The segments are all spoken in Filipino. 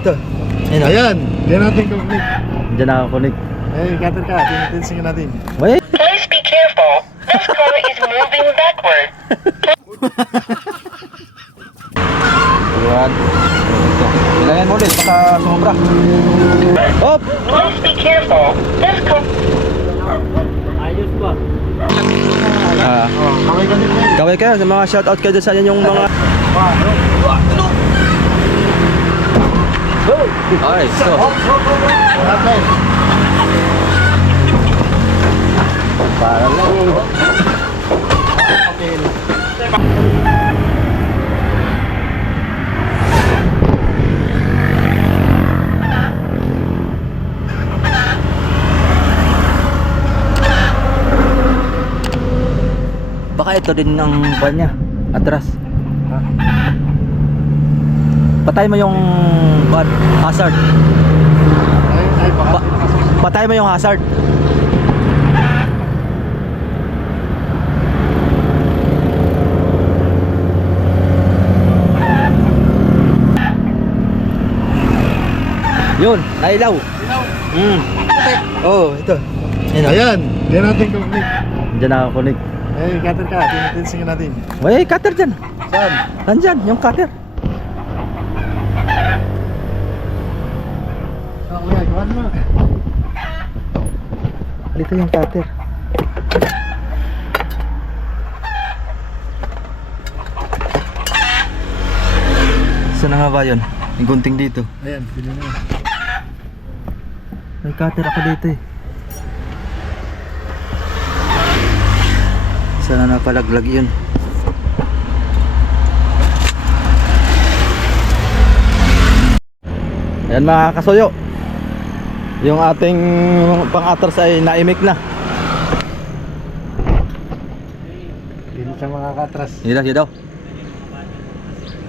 ito. Ayun. Ayan, diyan natin kukunik. Diyan nakakunik. Eh, cutter ka, tinitensingin natin. Wait. Please be careful. This car is moving backward. Ayan. Ito. Kailangan mo ulit, baka sumobra. Hop! Please be careful. This car. Ayos ba? Kaway ka din eh. Kaway kayo sa mga shoutout kayo dyan sa inyong mga... Ay, so. Natin. Para lang. Baka ito din ang buwan niya. Atras. Patay mo yung hazard. Ay, baka Patay mo yung hazard. Yun, nailaw. Oh, ito. Ayun. Ayan, diyan natin kukunik. Diyan nakakunik. Eh, cutter ka, tinitensingin natin. May cutter dyan. Saan? Nandyan, yung cutter. Kuya, gawan mo. Dito yung cutter. Saan na nga ba yun? Yung gunting dito. Ayan, pili na. May cutter ako dito eh. Sana napalaglag yun. Ayan mga kasuyo, yung ating pang-atras ay naimik na. Pili sa mga katras. Yun daw.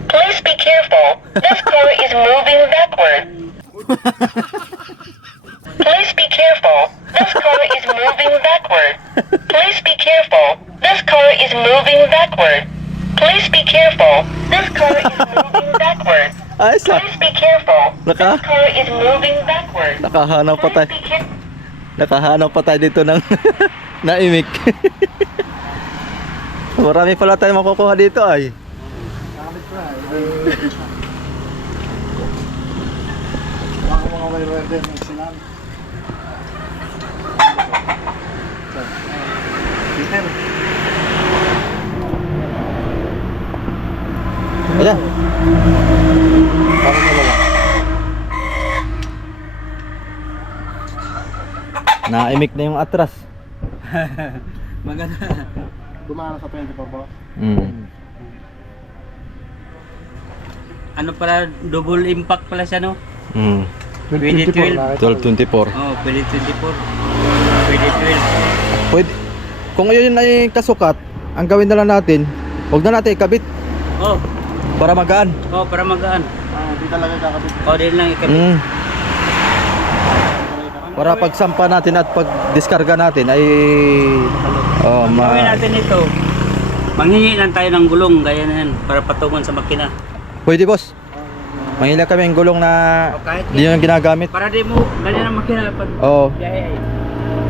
Please be careful. This car is moving backward. Please be careful. This car is moving backward. Please be careful. This car is moving backward. Please be careful. This car is moving backward. Ay sa, Please be careful. Naka- This car is moving backward. nakahanap pa Please tayo. be careful. Nakahanap pa tayo dito ng naimik. Marami pala tayo makukuha dito ay. Nakabit ko na. Baka mga wire-wire din, may sinan. Peter. Ayan. Parang wala. Naimik na yung atras. Maganda. Gumana sa 24 ba? Ano pala, double impact pala siya, no? Pwede 1224. Oh, pwede 24. Pwede 12. Pwede. Kung yun ay kasukat, ang gawin na lang natin, huwag na natin ikabit Oh, para magaan. oh, para magaan. Hindi talaga kakabit. Oh, din lang ikabit. Para pagsampa natin at pag-diskarga natin ay Ang gawin natin ito, manghingi lang tayo ng gulong, gaya na yan, para patungan sa makina. pwede boss. Mahila kami ang gulong na O kahit di yung ginagamit. para di mo, ganyan ang makina. Pag, Oo. biyahe.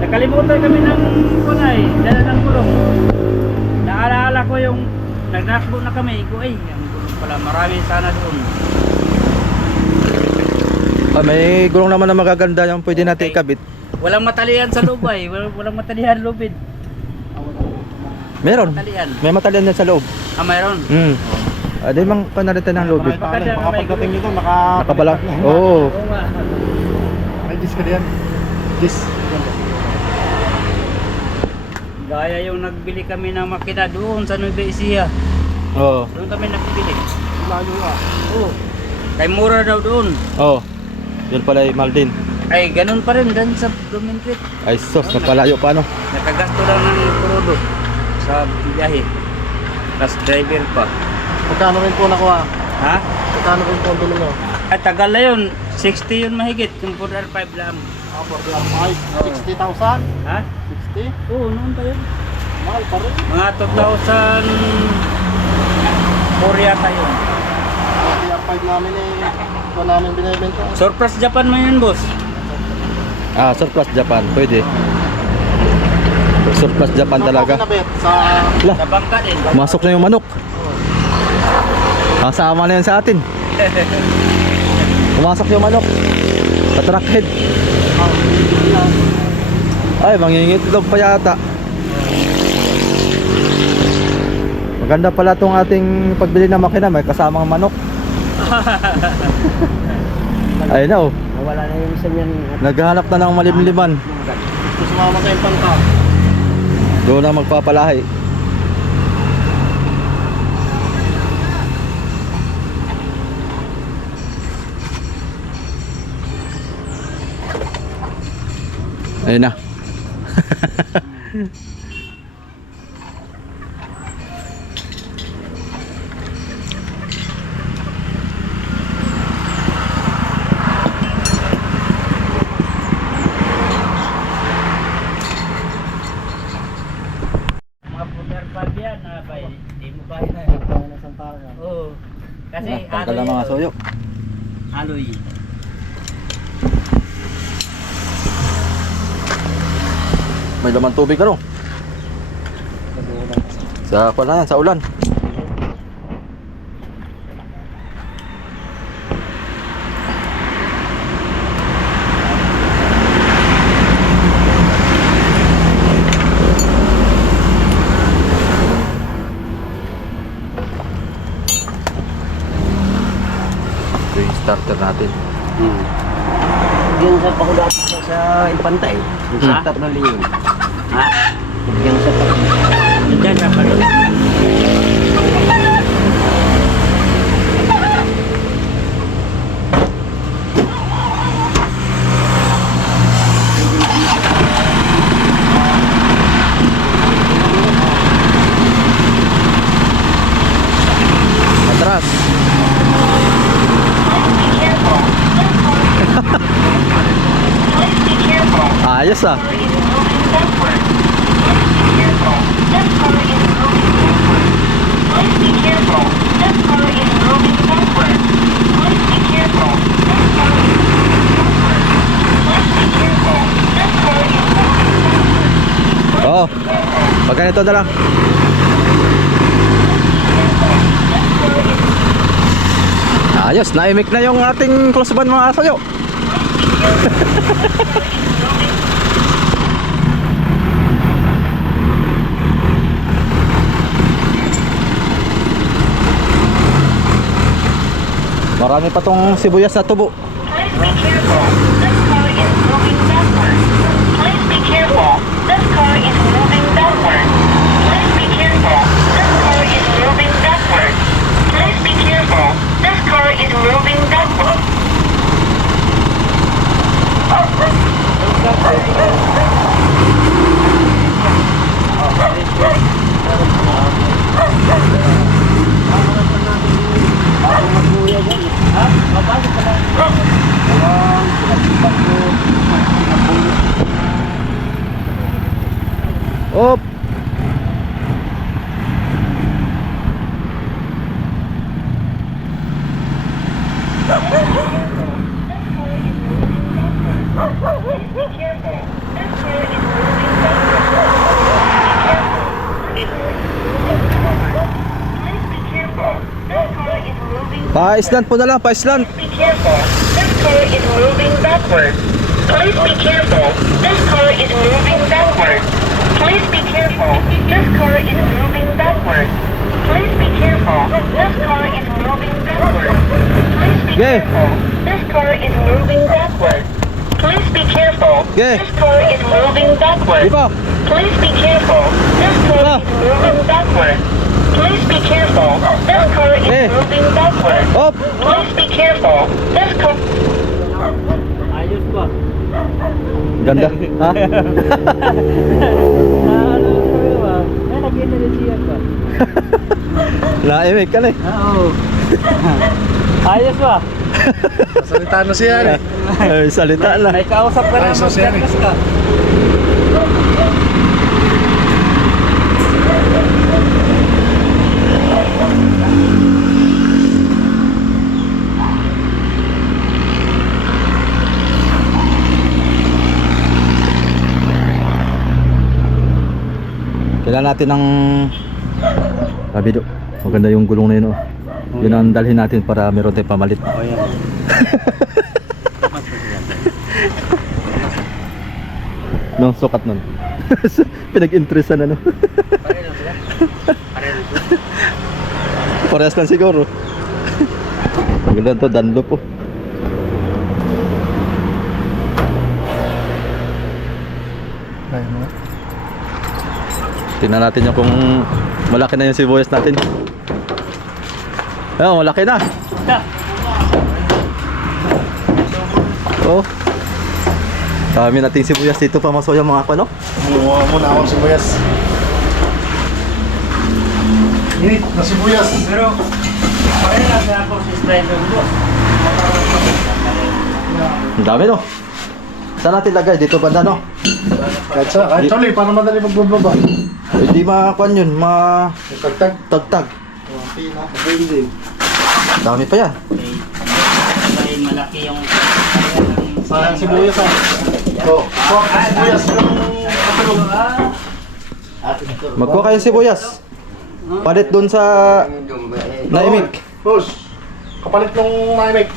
Nakalimutan kami ng kunay, dala ng gulong. Naalaala ko yung, nagrakbo na kami, ko ay, ang gulong pala, marami sana doon. May gulong naman na magaganda yung pwede natin Okay. ikabit. Walang matalian sa loob ay, walang matalian lubid. Meron. Matalian. May matalian yan sa loob. Ah, mayroon. Di mang panalitan ng lubid. Baka dyan Baka may pagdating nito, Nakabalak. Oo. Oo nga. May disc ka diyan. Disc. Gaya yung nagbili kami ng makina doon sa Nueva Ecija. Oo. Doon kami nagbili. Lalo ah. Oo. Kay mura daw doon. Oo. Yun pala ay mahal din. Ay, ganun pa rin dyan sa Blumentritt. Ay sos, napalayo pa ano. Nakagasto lang ng kurudo sa biyahe. Plus driver pa. Magkano rin po nakuha? Ha? Magkano rin po ang bili nyo? Ay, tagal na yun. 60 yun mahigit. Yung 4R5 lang. For the R5, 60,000? Ha? 60? Oo, noon pa yun. Mahal pa rin. Mga 2004 yata yun. For the R5 5 namin eh. Ito namin binibenta. Surplus Japan mo yan, boss. Ah, surplus Japan. Pwede. Surplus Japan talaga. Kinabit sa... Lah, Sa bangka din. masok na yung manok. Kasama na yan sa atin. Pumasok yung manok. Sa truck head. Ay, mangingitlog pa yata. Maganda pala itong ating pagbili ng makina. May kasamang manok. Ayun na oh. Nawala na yung isa niyan. Naghahanap na ng malimliman. Gusto sumama sa yung pangka. Doon na magpapalahi. Ayun na. Mga puter pag yan, bay. Hindi mo ba yun? Oo. Kasi Tanggal na mga soyo. Aloy. May laman tubig ka no? Sa kuwan na yan, sa ulan. Ito yung starter natin. Yan sa pakulat sa Impantay. Yung Ha? setup na liyon. Ha? Yan sa Diyan na pa doon. Atras. Ayos ah. Oo. Pag ganito na lang. Ayos, naimik na yung ating close band mga kasayo. Marami pa tong sibuyas na tubo. Please be careful. This car is moving backward. Please be careful. This car is moving backward. Please be careful. This car is moving backward. Please be careful. This car is moving backward. Op. Pa-island po na lang, pa-island. Be careful. This car is moving backward. Please be careful. This car is moving backward. Please be careful. This car is moving backward. Please be careful. This car is moving backward. Please be Yeah. careful. This car is moving backward. Please be careful. Yeah. This car is moving backward. Di ba? Please be careful. This car Ah. is moving backward. Please be careful. This car is Eh. moving backward. Op. Please be careful. This car. Ayos ba? Ganda. Ha? Ano kayo ba? Ay, nag-energy ba? Naimik ka na eh. Oo. Ayos ba? Salita na siya eh. Ay, salita na. May kausap ka na Ayos na siya, eh. mag-broadcast ka. Tingnan natin ng Kabido. Maganda yung gulong na yun, oh. Yun ang dalhin natin para meron tayong pamalit. Oh, yan. No, sukat nun. Pinag-interest na, no? Pareho sila. Pareho sila. Parehas lang siguro. Maganda to, Dunlop po. Ayun mo. Tingnan natin yung kung malaki na yung sibuyas natin. Ayun, malaki na. Oh. Dami nating sibuyas dito pa masoya mga ano? Kumuha mo na akong sibuyas. Init na sibuyas. Pero, pareho lang sa ako si Strider boss. Ang dami no. Saan natin lagay? Dito banda no? Kahit sorry, paano madali magbababa? Hindi makuan yun, Tagtag. tagtag. Hindi. Dami pa yan. Dahil malaki yung Sayang sibuyas ah. Ito. Sibuyas yung kapulog. Magkuha kayo sibuyas. Palit dun sa naimik. Boss, kapalit nung naimik.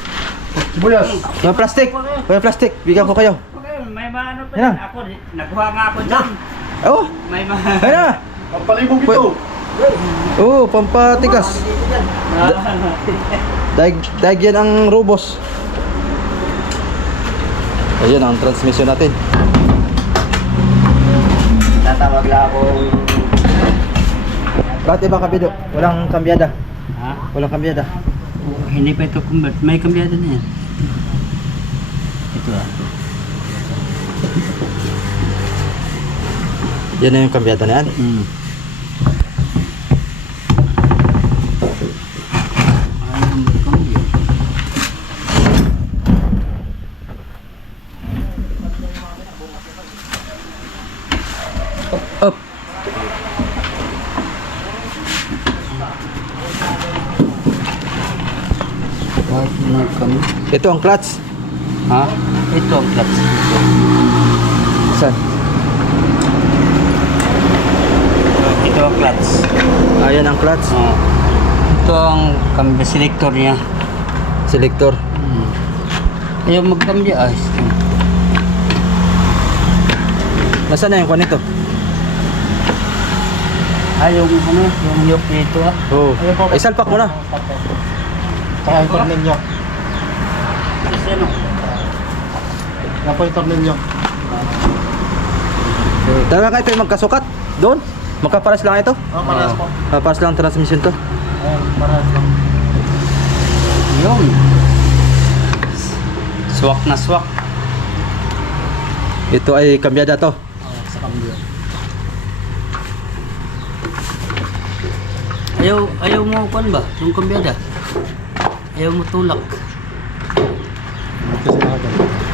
Sibuyas. May plastic. May plastic. Bigyan ko kayo. Okay, may maano pa Yan. yan. Ako, nakuha nga ako dyan. Oh, May kaya na. Ang palibog ito. Oh, pampatigas. Daig yan ang robos. Ayun ang transmission natin. Tatawag lang ako. Bakit ba Kabido? Walang kambyada. Ha? Walang kambyada. Hindi pa ito convert. May kambyada na yan. Ito ah. Yan na yung kambyada na yan. Up. Ito ang clutch. Ha? Ito ang clutch. Saan? Ito ang clutch. Ayan ang clutch. Oh. Ito ang cambio selector niya. Selector. Ayaw magkambyo ah. Nasaan na yung kwan nito? Yung ano, yung yoke nito ah. Oo. Ay, salpak mo na. Saka yung tornilyo. Kasi ano? Yan po yung tornilyo. Talaga kayo kayo magkasukat? Doon? Magkaparas lang ito? Parehas po. Paras lang transmission to. Ayan, parehas lang. Yun. Swak na swak. Ito ay kambyada to. Sa cambio. Ayaw mo kuan ba? Yung kambyada. Ayaw mo tulak. Kasi nakagay.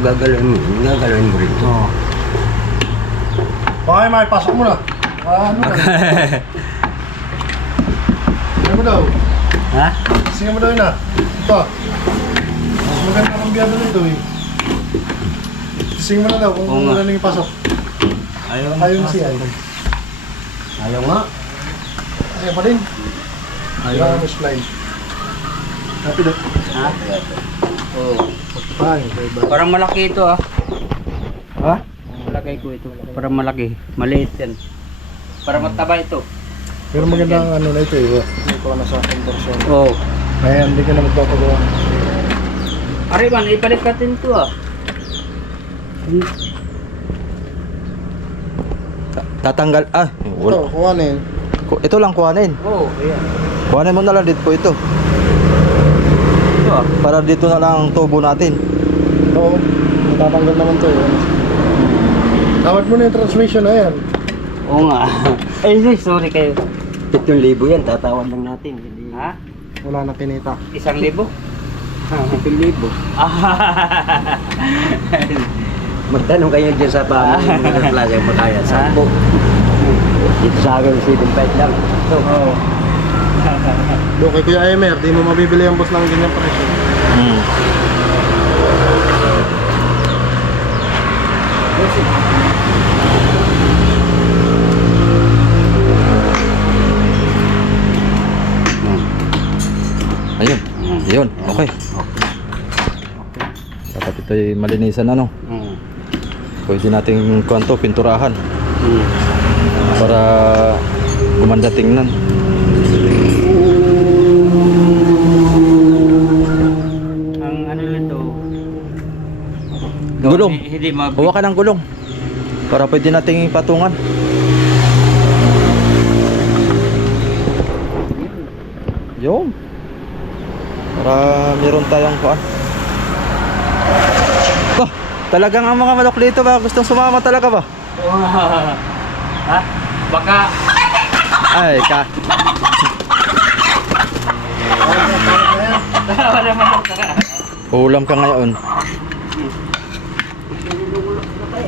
Gagalawin mo rin. Oo. Okay, may pasok mo na. Ano na? Sige mo daw. Ha? Sige mo daw yun ah. Ito. Mas maganda ang biyado nito eh. Sige mo na daw kung Oo nga. ano yung pasok. Ayaw na siya. Ayaw nga. Ayaw pa din. Ayaw na spline. Happy daw. Ha? Oo. Ay, bye-bye. Parang malaki ito ah. Ha? Malaki ko ito. Parang malaki. Maliit yan. Parang mataba ito. Pero maganda ang ano na ito eh. Hindi ko na sa conversion. Oo. Kaya hindi ka na magpapagawa. Ariman, ipalit natin ito ah. Tatanggal. Ah, wala. Ito, kuhanin. Ito lang kuhanin. Oo, ayan. Kuhanin mo na lang dito po ito. Ito ah. Para dito na lang ang tubo natin. Oo. Matatanggal naman to eh. Tawad mo na yung transmission na yan. Oo nga. Ay, sorry kayo. 7,000 yan, tatawad lang natin. Hindi. Ha? Wala na pinita. 1,000? 7,000. Ah. Magtanong kayo dyan sa pamilya ng plaza yung makaya. 10. Dito sa akin, 7,500 lang. Ito. Oo. Doon kay Kuya Emer, di mo mabibili ang boss ng ganyan presyo. Hmm. Ayun. Ayun. Okay. Dapat ito'y malinisan ano. Pwede nating kuwanto, pinturahan. Para gumanda tingnan. Ang ano nito, Gulong. hindi mabig. Huwag ka ng gulong. Para pwede nating patungan. Yun. Para meron tayong kuan. Bah, talagang ang mga manok dito ba gustong sumama talaga ba? Ha? Baka Ay, ka. wala manok ka. Ulam ka ngayon.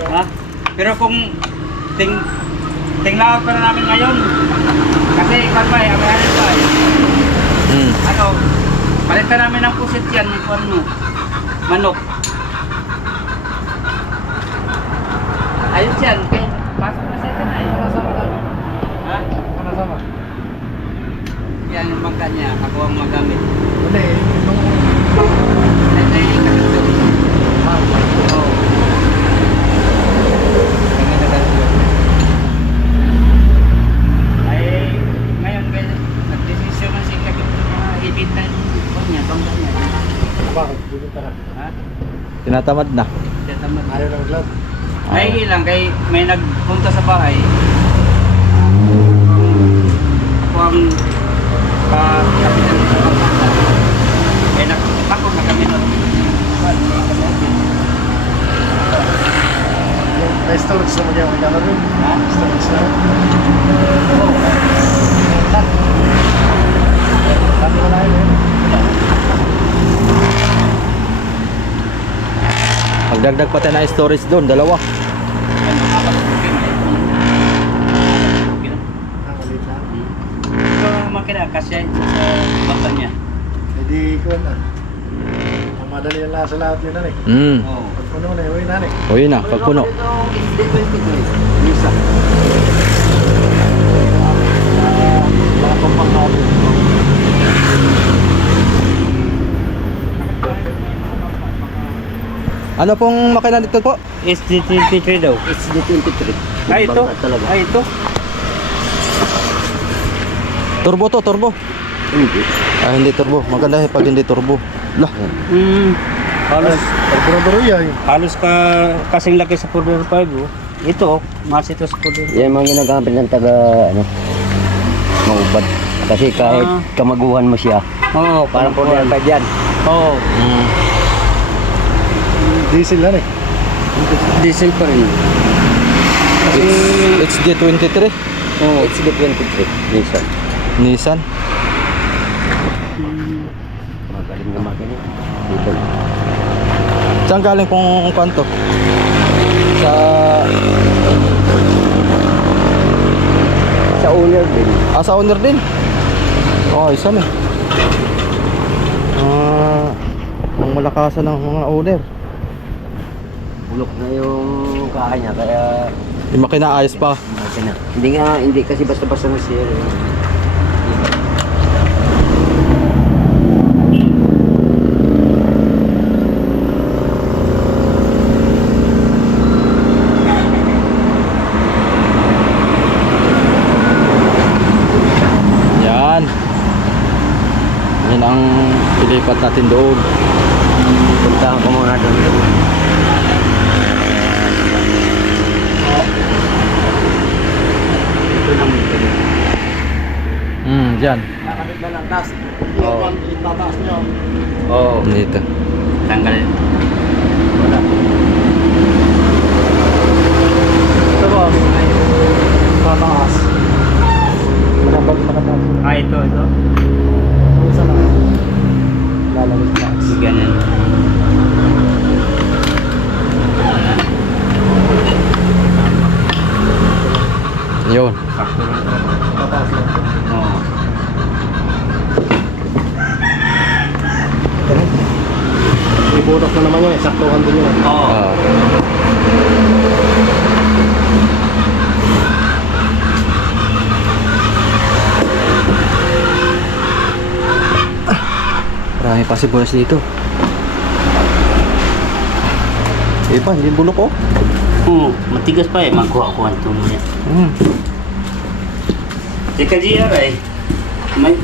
Ha? Pero kung tingnan pa na namin ngayon. Kasi kapay, amahan pa eh. Hmm. Ano, palitan namin ng pusit yan, kung ano, manok. Ayos yan, kaya pasok na siya na eh. Ha? Sama. Yan yung mangga niya, ako ang magamit. Hindi, itong... Ito yung kakito. Oo. Kami nagkakito. Ay, ngayon, nag-desisyon na si kakito na ibita yung niya, tongga niya. Bakit? Dito tara. Ha? Tinatamad na. Siya tamad. Ayaw ng glove. Ay lang kay may nagpunta sa bahay. Ako ang kapitan sa pagpunta. Eh nagtakot na kami nun. May storage na magiging magkano rin. Ha? Storage na. Dami na lang yun. Magdagdag pa tayo na storage doon, dalawa. Nakalit na. Ito ang makina kasi sa bata niya. Hindi ko na. Ang madali ang lasa lahat yun na eh. Hmm. Oo. Pag puno na, uwi na eh. Uy na, pagpuno. Lisa. Mga kumpang natin. Ano pong makina dito po? SG23 daw. HD23. Ay ito. Talaga. Ay ito. Turbo to, turbo. Hindi. Ah, hindi turbo. Maganda pag hindi turbo. Lah. Halos Pag-buro yan. halos kasing laki sa 405 oh. Ito, mas ito sa 405. Yan mga ginagamit ng taga, ano, maubad. Kasi kahit Ah. kamaguhan mo siya, Oo, parang 405 yan. Oo. Hmm. Diesel yan eh. Diesel pa rin. It's HD23. Oo. HD23. Nissan. Nissan. Magaling na makina. Dito. Saan galing pong kanto? Sa Sa owner din. sa owner din. Oh, isa na. Ang malakasan ng mga owner. Bulok na yung kaha niya, kaya Yung makina ayos pa. makina. Hindi kasi basta-basta na siya. Yan. Yan ang ilipat natin doon. Puntahan ko muna doon. Ito naman ito. Dyan. Nakakit na lang taas. Oo. Itataas nyo. Oo. Dito. Tanggalin. Wala. Ito ba? Tataas. Marabag makataas. Ah, ito. Isa lang. Lalagay sa taas. Ganyan. Yun. Sakto lang. Tataas lang. Oo. bonus na naman yun, saktuhan din yun. Oo. Ah. Marami pa sibuyas dito. Iba, hindi bulok oh. Oo, matigas pa eh. Magkuha ko ang tuloy. Teka, GR eh.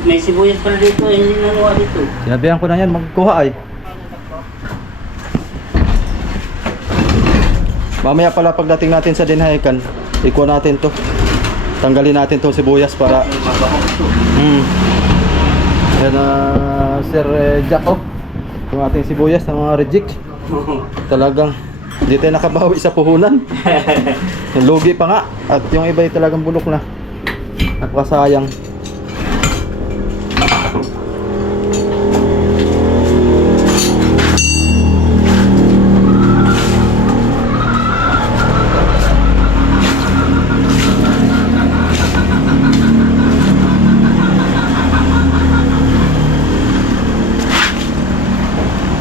May sibuyas pala dito eh. Hindi nanuha dito. Sinabihan ko na yan, magkuha ay. Mamaya pala pagdating natin sa Dinhayakan, ikuha natin to. Tanggalin natin tong sibuyas para... Yan na Sir Jack oh. Yung ating sibuyas ng mga reject. Talagang hindi tayo nakabawi sa puhunan. Lugi pa nga. At yung iba ay talagang bulok na. Napakasayang.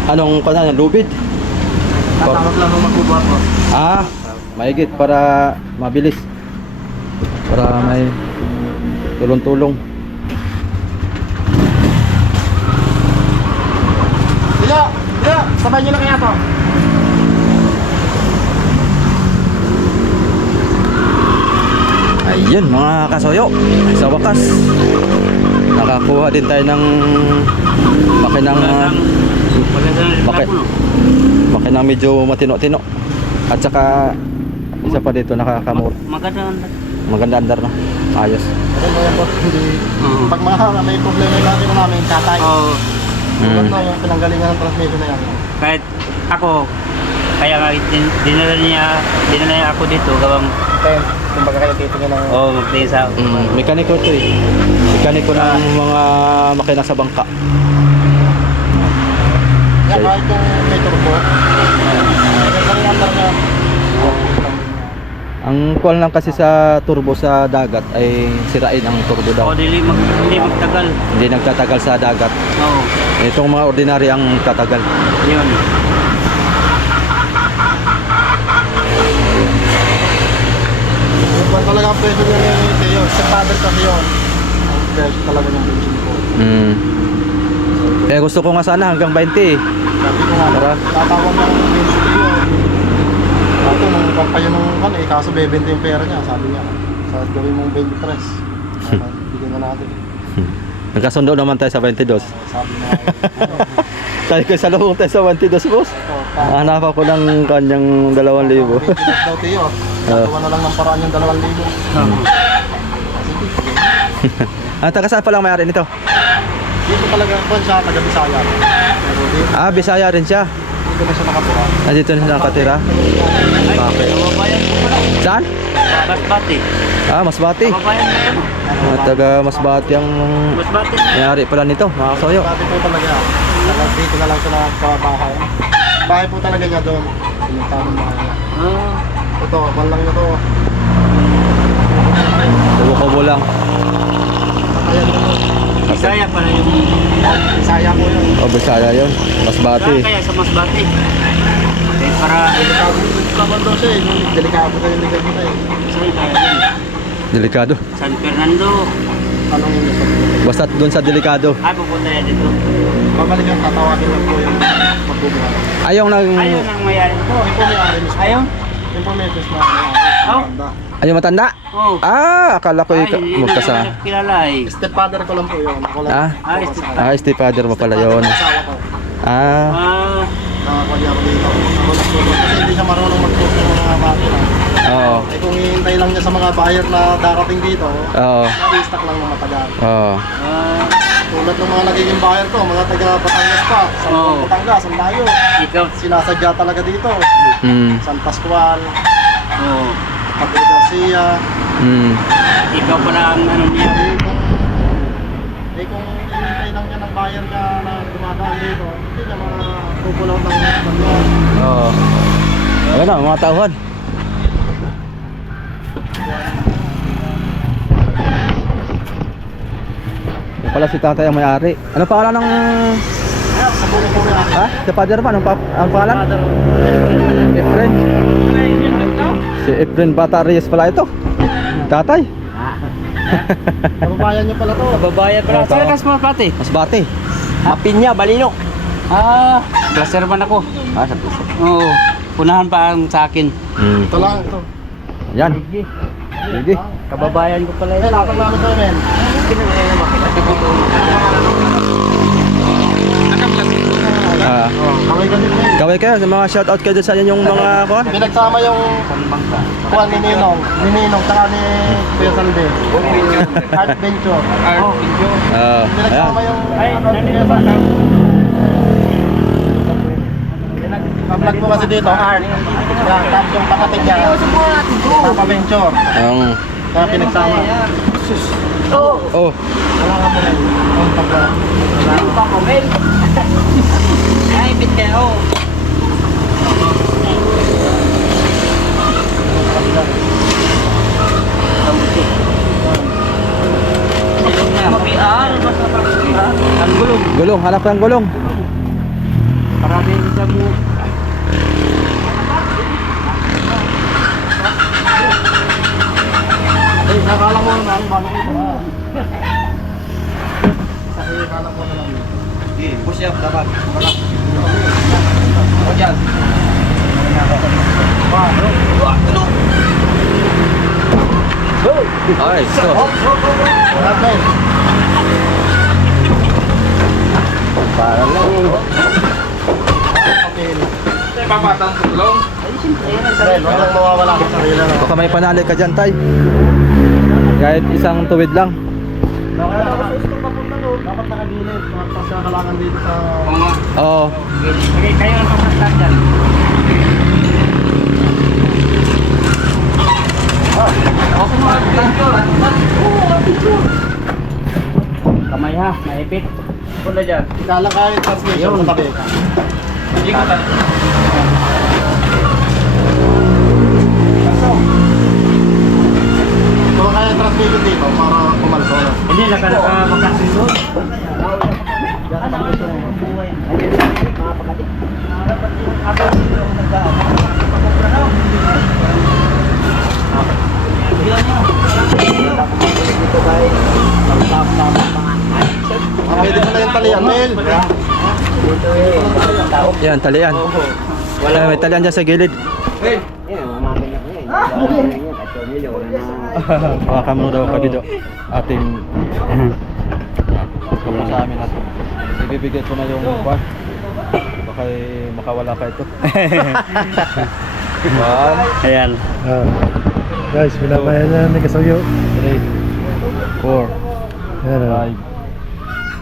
Anong kanya? Lubid? Tatawag lang nung magbubuhat mo. Ah, mahigit para mabilis. Para may tulong-tulong. Diya, sabay nyo na kaya to. Ayun mga kasoyo. Sa wakas, nakakuha din tayo ng makinang makinang medyo matino-tino. At saka isa pa dito nakakamot. Maganda andar na. Ayos. Maganda yan po. Hindi. Pag mga may problema yung natin namin, tatay. Oo. Tulad na yung pinanggalingan ng transmission na yan. Kahit ako, kaya nga dinala niya ako dito gawang Kaya, kumbaga kayo titingin ng... magtingin sa Mekaniko to eh. Mekaniko ng mga makina sa bangka. Yan, kahit yung may turbo. Ang andar niya. Ang call lang kasi sa turbo sa dagat ay sirain ang turbo daw. hindi magtagal. Hindi nagtatagal sa dagat. Oo. Itong mga ordinary ang tatagal. Yun. Kung talaga ang presyo niya ni Teo, sa father kasi yun. Ang presyo talaga ng bensin ko. Eh gusto ko nga sana hanggang 20 eh. Sabi ko nga, Tara. tatawag ng bensin ko yun. Ako, nung pampayo nung kan eh, kaso bebenta yung pera niya, sabi niya. Sa gawin mong 23. Bigyan na natin. Nagkasundo naman tayo sa 22. Sabi niya, Sabi ko sa loob tayo sa 22 boss. Hanap ako ng kanyang 2,000. 20 daw Teo. Gagawa na lang ng paraan yung 2,000. Ah, taga saan pa lang may-ari nito? Dito talaga po siya, taga Bisaya. Pero dito, Ah, Bisaya rin siya. dito na siya nakapura. Ah, dito na siya nakatira. Bakit? Kababayan ko pala. Saan? Masbate. Ah, Masbate. Kababayan ko pala. Ah, taga Masbate ang Masbate. may-ari pala nito, mga kasoyo. Dati po talaga, dito na lang siya nakabahay. Bahay po talaga niya doon. Sinuntahan mo niya. Ito, man lang na to. Kubo lang. Ayan na to. Bisaya pala yung... Bisaya po yun. Oh, Bisaya yun. Masbate. Kaya sa Masbate. Eh, para... Laban daw siya eh. Delikado kayo yung ligat nito eh. Saan kaya yun? Delikado. San Fernando. Anong yung ligat? Basta doon sa delikado. Pupunta yan dito. Babalik yung tatawagin lang po yung magbubuhat. Ayaw nang... Ayaw nang mayari. Ito, yung po may ari mismo. Ayaw? Yung po may business na Oh. Ayaw matanda? Oo. Ah, akala ko Ay, yung magkasa. kilala eh. Stepfather ko lang po yun. Ako lang. Ah? Ako Ah, sa- Ah, stepfather mo pala yun. Asawa ko. Ah, Nakakuha ako dito. Ako nagtuturo. Kasi hindi siya marunong magtuturo ng mga makina. oo. Eh kung hihintay lang niya sa mga buyer na darating dito, Oo. na-restock lang ng matagal. Oo. Tulad ng mga nagiging buyer ko, mga taga Batangas pa. Sa Oo. Batangas, ang layo. Ikaw. Sinasadya talaga dito. San Pascual, Oo. Padre Garcia. Ikaw pala ang ano niya. Kung hihintay lang niya ng buyer ka na dumadaan dito, hindi niya mapupulaw ng banyo. Oo. Ayun na, mga tauhan. Yung pala si tatay ang may-ari. Ano pangalan ng Ha? Si Father pa, ang pangalan? Efren. Si Efren Bata Reyes pala ito. Tatay. Kababayan niyo pala to. Babayan pala. Tama. Saan ka pati? Mas bate. Mapinya, Balinok. Cluster man ako. Sa puso. Oo. Punahan pa ang sa akin. Ito lang, ito. Yan. Sige. Kababayan ko pala Eh, latag namin kayo, men. Kaway ganito men. Kaway kayo, sa mga shoutout kayo dyan sa inyong mga kuha. Pinagsama yung kuha ni Ninong, tsaka ni Kuya Salde. Art Venture. Ayan. Pinagsama yung Ay, nandito ba? vlog ko kasi dito, Art. Yan, tapos yung pakating niya. Papa Venture. Ang... Kaya pinagsama. Oh. Wala ka mo rin. Ay, bit kayo. Ang gulong. Gulong, hanap ng gulong. Marami isa mo. Eh, nakala mo na, bago ito. Nakala mo na lang. Push up, dapat. Ay, so. Okay. Parang lang. Fred, huwag lang mawawala sa sarili na. Baka may panali ka dyan, tay. Kahit isang tuwid lang. Dapat nakagilid. Pagkakalangan dito sa... Oo. Okay, kayo ang pasaslan dyan. Kamay ha, maipit. Punta dyan. Kala ka yung transmission sa tabi. Kung kaya yung transmission dito para kumalso na. Hindi, naka-makasin doon. Pwede mo na yung talian, Mel. Yan, talian. Ay, may talian dyan sa gilid. Baka mo daw kabido. Ating... Kapag sa amin natin. Ibibigay ko na yung kwan. Baka makawala ka ito. One, Ayan. Guys, pinapayan na may kasagyo. 3, 4, Ayan,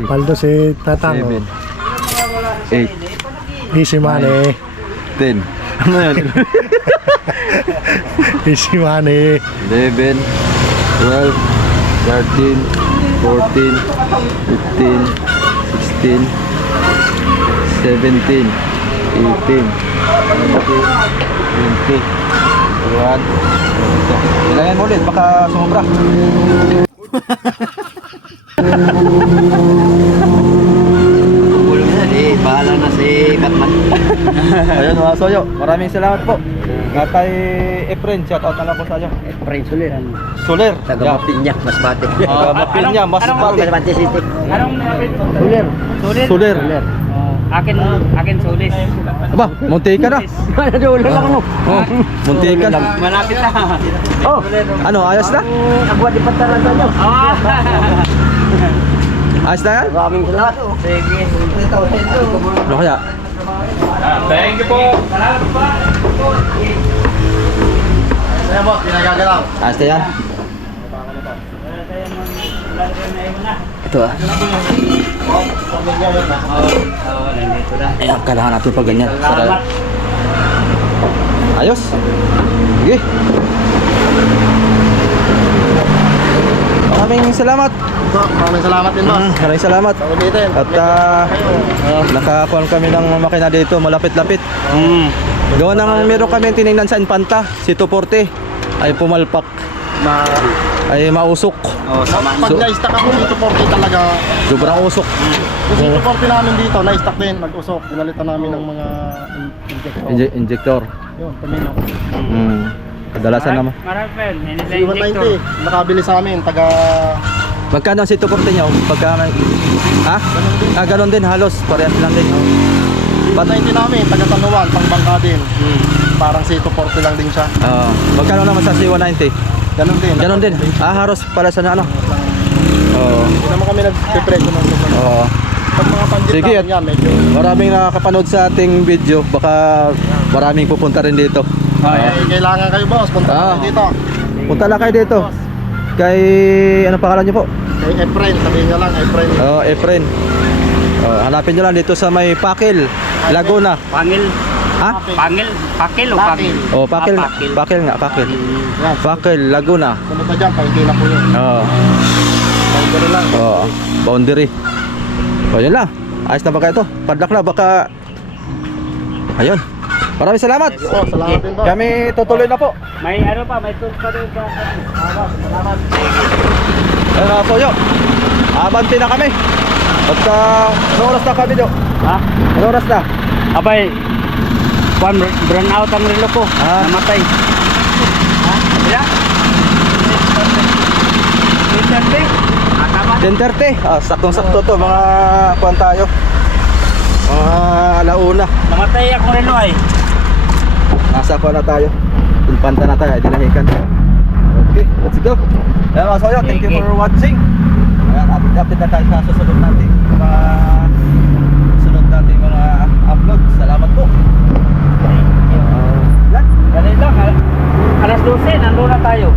5, Paldo si Tatang. 7, 8, Easy money. 10. Ano yan? Easy money. 11, 12, 13, 14, 15, 16, 17, 18, 19, 20, 21, 22. Ilangin mo ulit, baka sumobra. Bulong na, bahala na si Batman. Ayun mga soyo, maraming salamat po. At kay Efren, shoutout na lang po sa inyo. Prince ulit. Soler. Taga Mapinya, Masbate. Mapinya, mas bati. Masbate City. Anong nabit? Ulir. Sulit? Soler. Akin sulis. Aba, munti ka na. Ulir lang mo. Oh, munti ka na. Malapit na. Oh, Ano, ayos na? agwa di patarasan nyo. Ayos na yan? Maraming salamat. Sige. Ano kaya? Thank you po. Salamat po. Ayan mo, pinagagalaw. Ayos na yan? Ito ah. Pamilya yun na. Nandito na. Ayan, kailangan natin pag ganyan. Salamat. Ayos. Sige. Maraming salamat. Maraming salamat din, boss. Maraming salamat. Sa ulitin. At nakakuha kami ng makina dito, malapit-lapit. Gawa ng meron kami tinignan sa Infanta, si 240 ay pumalpak. ay mausok. Oh, sama. Pag na-stack ako dito 40 talaga, Sobrang usok. yung dito 40 namin dito, na-stack din, nag-usok. Pinalitan namin ng mga injector. Injector. Yun, tumino. Kadalasan naman. Marami pa yun. Hindi na injector. 190, nakabili sa amin, taga... Magkano ang C240 nyo? Pagka may... Ha? Ganon din halos. Parehas lang din. 190 namin, taga Tanuan, pangbangka din. Parang C240 lang din siya. Magkano naman sa C190? Ganon din. Ganon din. Haros pala sa ano. Oo. Hindi naman kami nagpe-presyo ng lugar. Oo. Pag mga pandit Sige, namin yan, medyo... Maraming nakakapanood sa ating video. Baka maraming pupunta rin dito. Kailangan kayo boss, punta Ah. kayo dito. Punta lang kayo dito. Kay... Ano pangalan nyo po? Kay Efren, sabihin nyo lang, Efren. Efren. Hanapin nyo lang dito sa may Pakil, Laguna. Pangil. Ha? Pangil. Pakil o pangil? Pakil. Pakil. Pakil nga, Pakil. Yan, Pakil, Laguna. sunod na dyan, pahingi na po yun. Pahingi lang. Boundary. Yun lang. Ayos na ba kayo ito? Padlock na, baka... Ayun. Maraming salamat. Salamat din boss. Kami tutuloy na po. May ano pa, may tools pa rin sa Salamat. Ayun na po yun. Abanti na kami. At anong oras na kami dyo? Ha? Anong oras na? Abay, burn out ang relo ko. Namatay. Ha? Bila? 10:30. Saktong-sakto to. Mga kuwan tayo. Mga alauna. Namatay akong relo ay. Nasa kuwan na tayo. Impanta na tayo. Dinahikan. Okay, let's go. Ayan mga soyo, thank you for watching. Ayan, update na tayo sa susunod natin mga upload. Salamat po. Ganun lang. Alas 12, nandun na tayo.